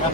I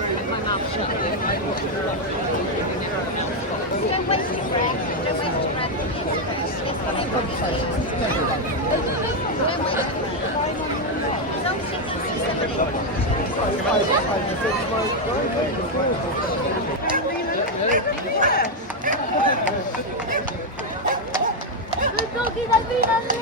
put my mouth shut and I watch the lot of Don't wait for your breath. Don't wait for your breath. It's coming from your feet. Don't wait. Don't sit easy, somebody. Good doggy, that's been on me!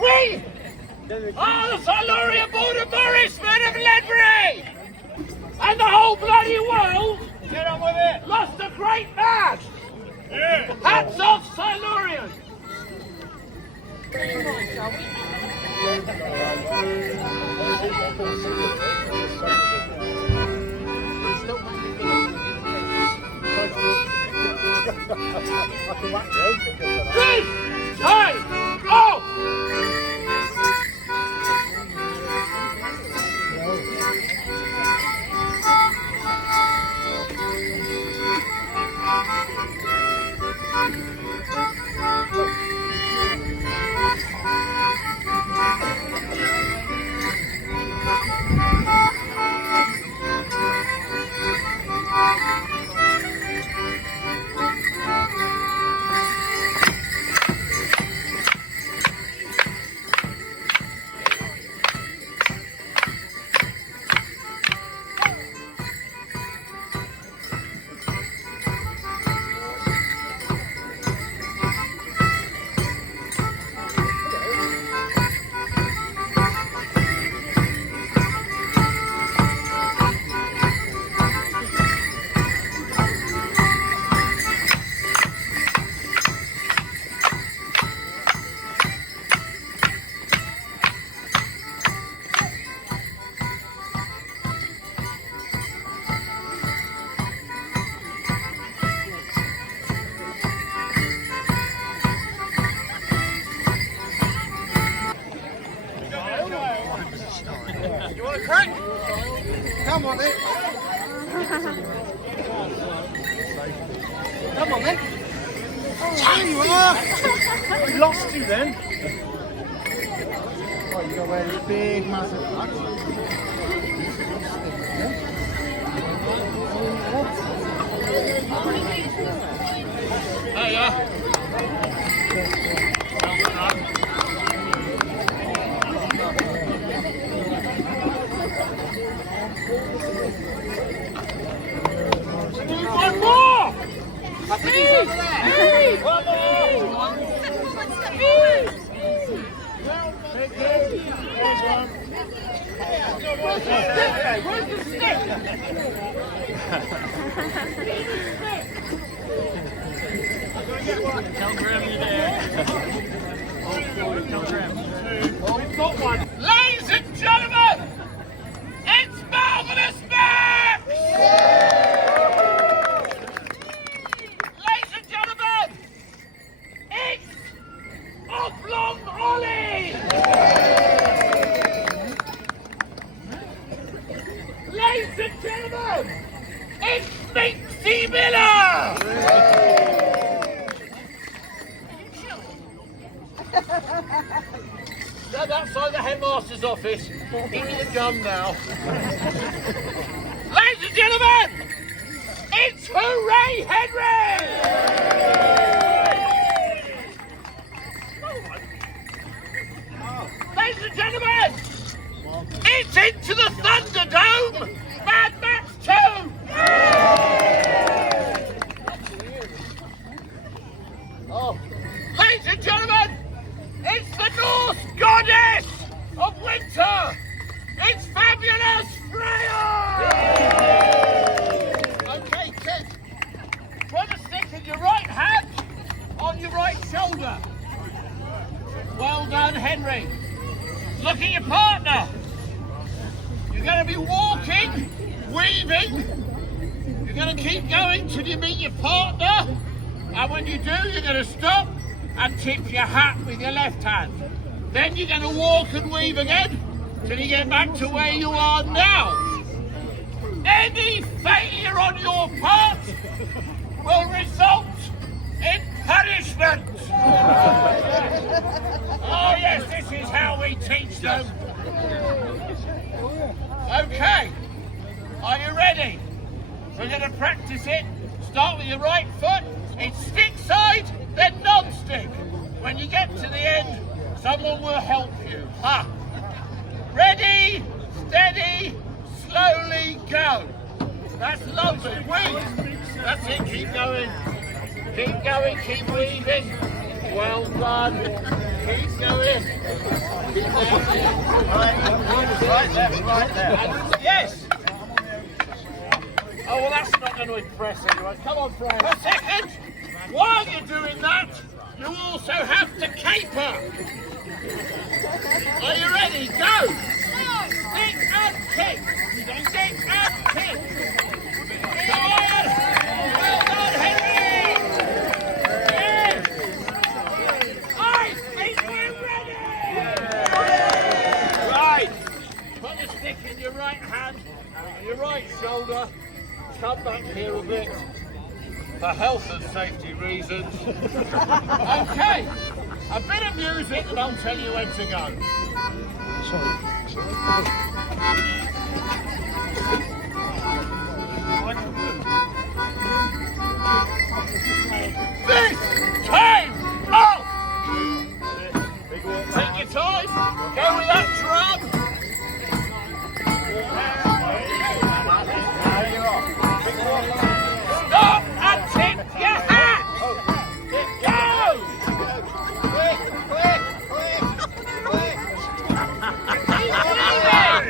We are the Silurian Border Morrismen of Ledbury! And the whole bloody world lost a great man! Yeah. Hats off, Silurian! This time off! You want a crack? Come on then. Come on then. There you are. We lost you then. Oh, you got to wear this big, massive hat. There you are. One more! Hey! One more! Take care. There's one. Where's the stick? Tell Graham you're there. Tell Graham. Oh, we've got one. Ladies and gentlemen, it's Marvelous Max! Ladies and gentlemen, it's Oblong Ollie! Ladies and gentlemen, it's Minxie Miller! Stand outside the headmaster's office. Give me the gun now. Ladies and gentlemen, it's Hooray Henry! Ladies and gentlemen, it's Into the Thunderdome, Mad Max 2! Oh, ladies and gentlemen, it's the Norse goddess of winter! It's Fabulous Freya! Okay, kids, put a stick in your right hand on your right shoulder. Well done, Henry. Look at your partner. You're going to be walking, weaving. You're going to keep going till you meet your partner. And when you do, you're going to stop and tip your hat with your left hand. Then you're going to walk and weave again till you get back to where you are now. Any failure on your part will result in punishment. Oh yes, this is how we teach them. Okay, are you ready? We're going to practice it. Start with your right foot. It's stick side, then non-stick. When you get to the end, someone will help you. Ha! Ready, steady, slowly go. That's lovely. Weave. That's it. Keep going. Keep going. Keep weaving. Well done. Keep going. Keep going. Right there. Yes. Oh, well, that's not going to impress anyone. Come on, Fred. A second. While you're doing that, you also have to caper. Are you ready? Go. Stick and kick. Stick and kick. Come on. Well done, Henry. Yes. I think we're ready. Right. Put the stick in your right hand, on your right shoulder. Come back here a bit. For health and safety reasons. Okay, a bit of music and I'll tell you when to go. This time off! Take your time, go with that drum. Stop and tip your hat! Go! Quick! Keep moving!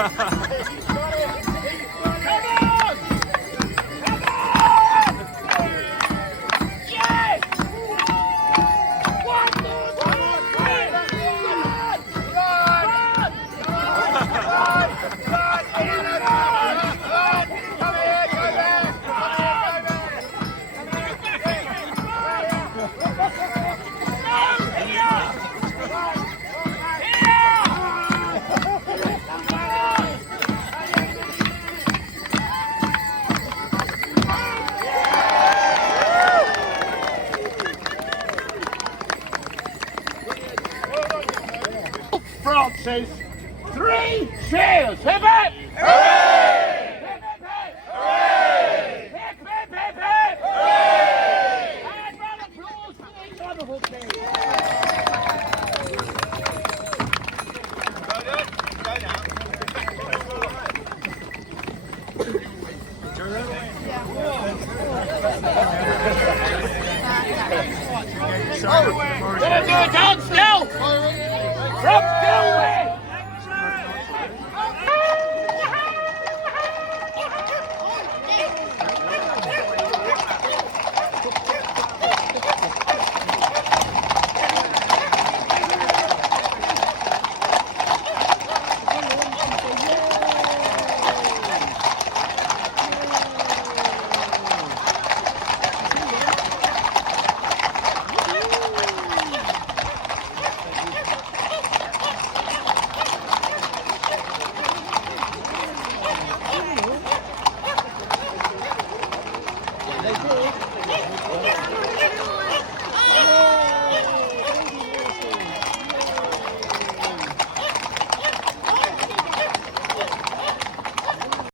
Yes! One more time! Francis, 3 cheers! Hip hip! Hooray! Hip hip hip! Hooray! Hip hip hip hip! Hooray! And round of applause for these wonderful teams. Gonna do a dance now! From Gilwell!